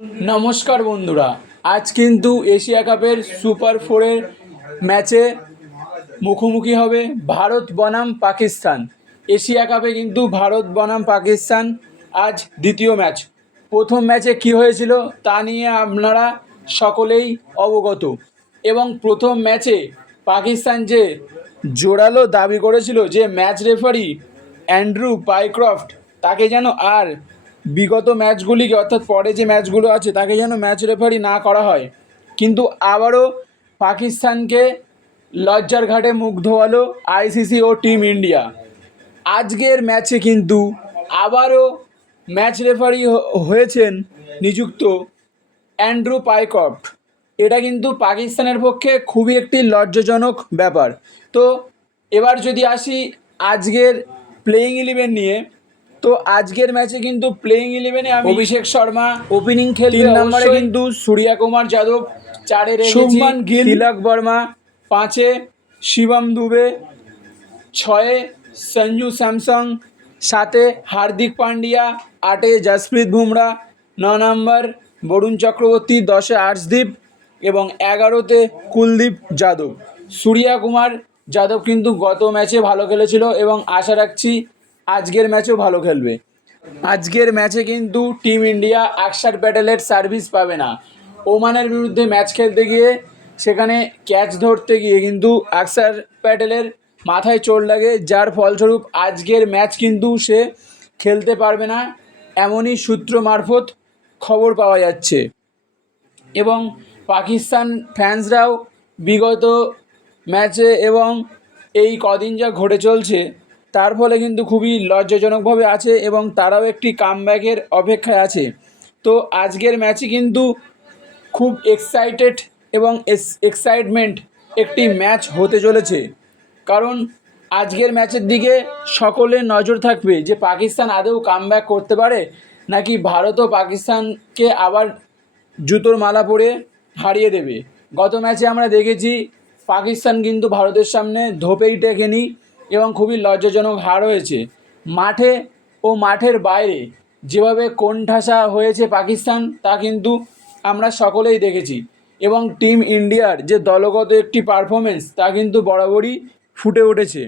নমস্কার বন্ধুরা, আজ কিন্তু এশিয়া কাপের সুপার ফোরের ম্যাচে মুখোমুখি হবে ভারত বনাম পাকিস্তান। এশিয়া কাপে কিন্তু ভারত বনাম পাকিস্তান আজ দ্বিতীয় ম্যাচ। প্রথম ম্যাচে কি হয়েছিল তা নিয়ে আপনারা সকলেই অবগত, এবং প্রথম ম্যাচে পাকিস্তান যে জোরালো দাবি করেছিল যে ম্যাচ রেফারি অ্যান্ড্রু পাইক্রফট তাকে যেন আর বিগত ম্যাচগুলিকে, অর্থাৎ পরে যে ম্যাচগুলো আছে তাকে যেন ম্যাচ রেফারি না করা হয়, কিন্তু আবারও পাকিস্তানকে লজ্জার ঘাটে মুখ ধোয়ালো আইসিসি ও টিম ইন্ডিয়া। আজকের ম্যাচে কিন্তু আবারও ম্যাচ রেফারি হয়েছেন নিযুক্ত অ্যান্ড্রু পাইক্রফট। এটা কিন্তু পাকিস্তানের পক্ষে খুবই একটি লজ্জাজনক ব্যাপার। তো এবার যদি আসি আজকের প্লেয়িং ইলেভেন নিয়ে, তো আজকের ম্যাচে কিন্তু প্লেয়িং ইলেভেনে আমি অভিষেক শর্মা ওপেনিং খেলবে। 3 নম্বরে কিন্তু সূর্য কুমার যাদব, 4-এ শুভমান গিল, তিলক বর্মা, 5-এ শিবম দুবে, 6-এ সঞ্জু স্যামসং, 7-এ হার্দিক পান্ডিয়া, 8-এ জসপ্রীত বুমরা, 9 নম্বর বরুণ চক্রবর্তী, 10-এ আর্শদীপ এবং 11-তে কুলদীপ যাদব। সূর্য কুমার যাদব কিন্তু গত ম্যাচে ভালো খেলেছিল এবং আশা রাখছি আজকের ম্যাচেও ভালো খেলবে। আজকের ম্যাচে কিন্তু টিম ইন্ডিয়া অক্ষর প্যাটেলের সার্ভিস পাবে না। ওমানের বিরুদ্ধে ম্যাচ খেলতে গিয়ে সেখানে ক্যাচ ধরতে গিয়ে কিন্তু অক্ষর প্যাটেলের মাথায় চোট লাগে, যার ফলস্বরূপ আজকের ম্যাচ কিন্তু সে খেলতে পারবে না, এমনই সূত্র মারফত খবর পাওয়া যাচ্ছে। এবং পাকিস্তান ফ্যান্সরাও বিগত ম্যাচে এবং এই কদিন যা ঘটে চলছে তার ফলে কিন্তু খুবই লজ্জাজনকভাবে আছে এবং তারাও একটি কামব্যাকের অপেক্ষায় আছে। তো আজকের ম্যাচে কিন্তু খুব এক্সাইটেড এবং এক্সাইটমেন্ট একটি ম্যাচ হতে চলেছে, কারণ আজকের ম্যাচের দিকে সকলের নজর থাকবে যে পাকিস্তান আদৌ কামব্যাক করতে পারে নাকি ভারতও পাকিস্তানকে আবার জুতোর মালা পরে হারিয়ে দেবে। গত ম্যাচে আমরা দেখেছি পাকিস্তান কিন্তু ভারতের সামনে ধোপেই টেকেনি এবং খুবই লজ্জাজনক হার হয়েছে। মাঠে ও মাঠের বাইরে যেভাবে কোণঠাসা হয়েছে পাকিস্তান তা কিন্তু আমরা সকলেই দেখেছি, এবং টিম ইন্ডিয়ার যে দলগত একটি পারফরমেন্স তা কিন্তু বরাবরই ফুটে উঠেছে।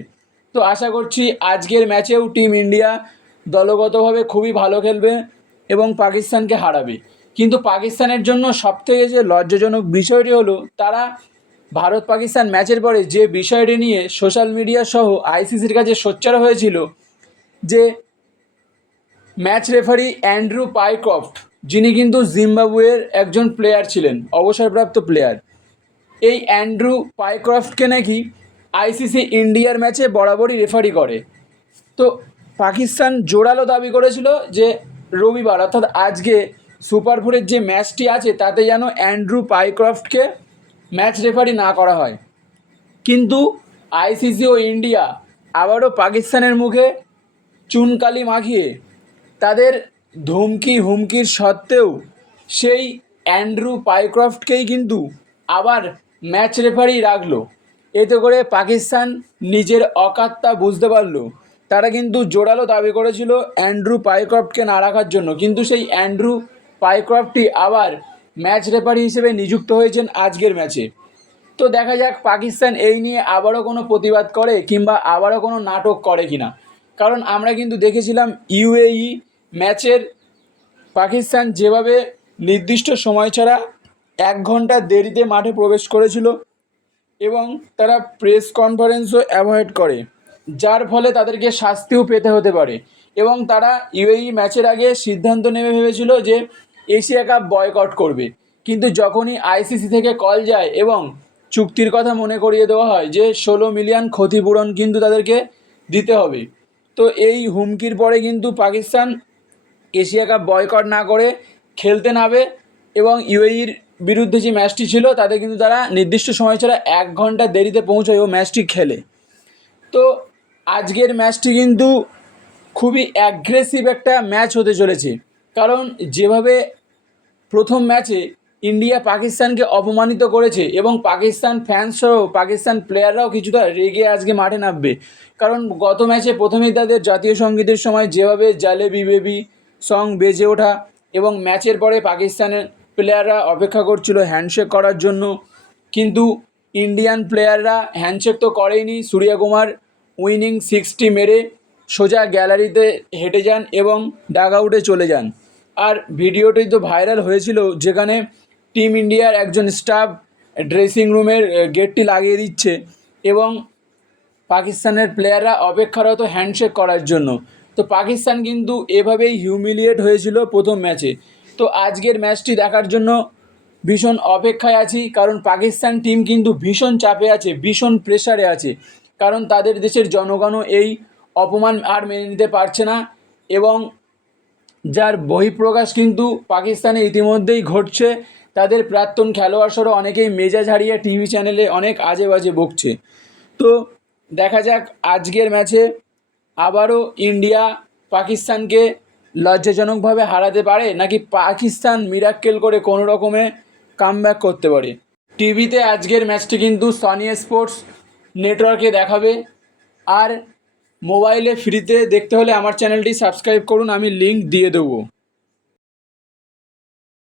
তো আশা করছি আজকের ম্যাচেও টিম ইন্ডিয়া দলগতভাবে খুবই ভালো খেলবে এবং পাকিস্তানকে হারাবে। কিন্তু পাকিস্তানের জন্য সবথেকে যে লজ্জাজনক বিষয়টি হলো, তারা ভারত পাকিস্তান ম্যাচের পরে যে বিষয়টি নিয়ে সোশ্যাল মিডিয়া সহ আইসিসির কাছে সোচ্চার হয়েছিল যে ম্যাচ রেফারি অ্যান্ড্রু পাইক্রফট, যিনি কিন্তু জিম্বাবুয়ের একজন প্লেয়ার ছিলেন, অবসরপ্রাপ্ত প্লেয়ার, এই অ্যান্ড্রু পাইক্রফটকে নাকি আইসিসি ইন্ডিয়ার ম্যাচে বরাবরই রেফারি করে। তো পাকিস্তান জোরালো দাবি করেছিল যে রবিবার অর্থাৎ আজকে সুপার ফোরের যে ম্যাচটি আছে তাতে যেন অ্যান্ড্রু পাইক্রফটকে ম্যাচ রেফারি না করা হয়। কিন্তু আইসিসি ও ইন্ডিয়া আবারও পাকিস্তানের মুখে চুনকালি মাখিয়ে তাদের হুমকির সত্ত্বেও সেই অ্যান্ড্রু পাইক্রফটকেই কিন্তু আবার ম্যাচ রেফারি রাখলো। এতে করে পাকিস্তান নিজের অকাত্তা বুঝতে পারলো। তারা কিন্তু জোরালো দাবি করেছিল অ্যান্ড্রু পাইক্রফটকে না রাখার জন্য, কিন্তু সেই অ্যান্ড্রু পাইক্রফটই আবার ম্যাচ রেফারি হিসেবে নিযুক্ত হয়েছেন আজকের ম্যাচে। তো দেখা যাক পাকিস্তান এই নিয়ে আবারও কোনো প্রতিবাদ করে কিংবা আবারও কোনো নাটক করে কিনা, কারণ আমরা কিন্তু দেখেছিলাম ইউএই ম্যাচের পাকিস্তান যেভাবে নির্দিষ্ট সময় ছাড়া 1 ঘন্টা দেরিতে মাঠে প্রবেশ করেছিল এবং তারা প্রেস কনফারেন্সও অ্যাভয়েড করে, যার ফলে তাদেরকে শাস্তিও পেতে হতে পারে। এবং তারা ইউএই ম্যাচের আগে সিদ্ধান্ত নেমে ভেবেছিল যে এশিয়া কাপ বয়কট করবে, কিন্তু যখনই আইসিসি থেকে কল যায় এবং চুক্তির কথা মনে করিয়ে দেওয়া হয় যে 16 মিলিয়ন ক্ষতিপূরণ কিন্তু তাদেরকে দিতে হবে, তো এই হুমকির পরে কিন্তু পাকিস্তান এশিয়া কাপ বয়কট না করে খেলতে নামে এবং ইউএইর বিরুদ্ধে যে ম্যাচটি ছিল তাতে কিন্তু তারা নির্দিষ্ট সময় ছাড়া 1 ঘন্টা দেরিতে পৌঁছায় ও ম্যাচটি খেলে। তো আজকের ম্যাচটি কিন্তু খুবই অ্যাগ্রেসিভ একটা ম্যাচ হতে চলেছে, কারণ যেভাবে প্রথম ম্যাচে ইন্ডিয়া পাকিস্তানকে অপমানিত করেছে এবং পাকিস্তান ফ্যান্স সহ পাকিস্তান প্লেয়াররাও কিছুটা রেগে আজকে মাঠে নামবে, কারণ গত ম্যাচে প্রথমেই তাদের জাতীয় সঙ্গীতের সময় যেভাবে জালেবি বেবি সং বেজে ওঠা এবং ম্যাচের পরে পাকিস্তানের প্লেয়াররা অপেক্ষা করছিল হ্যান্ডশেক করার জন্য, কিন্তু ইন্ডিয়ান প্লেয়াররা হ্যান্ডশেক তো করেইনি। সূর্যকুমার উইনিং 60 মেরে সোজা গ্যালারিতে হেঁটে যান এবং ডাগ আউটে চলে যান। আর ভিডিওটি তো ভাইরাল হয়েছিল, যেখানে টিম ইন্ডিয়ার একজন স্টাফ ড্রেসিং রুমের গেটটি লাগিয়ে দিচ্ছে এবং পাকিস্তানের প্লেয়াররা অপেক্ষারত হ্যান্ডশেক করার জন্য। তো পাকিস্তান কিন্তু এভাবেই হিউমিলিয়েট হয়েছিল প্রথম ম্যাচে। তো আজকের ম্যাচটি দেখার জন্য ভীষণ অপেক্ষায় আছি, কারণ পাকিস্তান টিম কিন্তু ভীষণ চাপে আছে, ভীষণ প্রেশারে আছে, কারণ তাদের দেশের জনগণও এই অপমান আর মেনে নিতে পারছে না এবং যার বহিঃপ্রকাশ কিন্তু পাকিস্তানে ইতিমধ্যেই ঘটছে। তাদের প্রাক্তন খেলোয়াড়সহ অনেকেই মেজাজ হারিয়ে টিভি চ্যানেলে অনেক আজে বাজে বকছে। তো দেখা যাক আজকের ম্যাচে আবারও ইন্ডিয়া পাকিস্তানকে লজ্জাজনকভাবে হারাতে পারে, নাকি পাকিস্তান মিরাক্কেল করে কোনো রকমে কামব্যাক করতে পারে। টিভিতে আজকের ম্যাচটি কিন্তু সনি স্পোর্টস নেটওয়ার্কে দেখাবে, আর মোবাইলে ফ্রিতে দেখতে হলে আমার চ্যানেলটি সাবস্ক্রাইব করুন, আমি লিঙ্ক দিয়ে দেবো।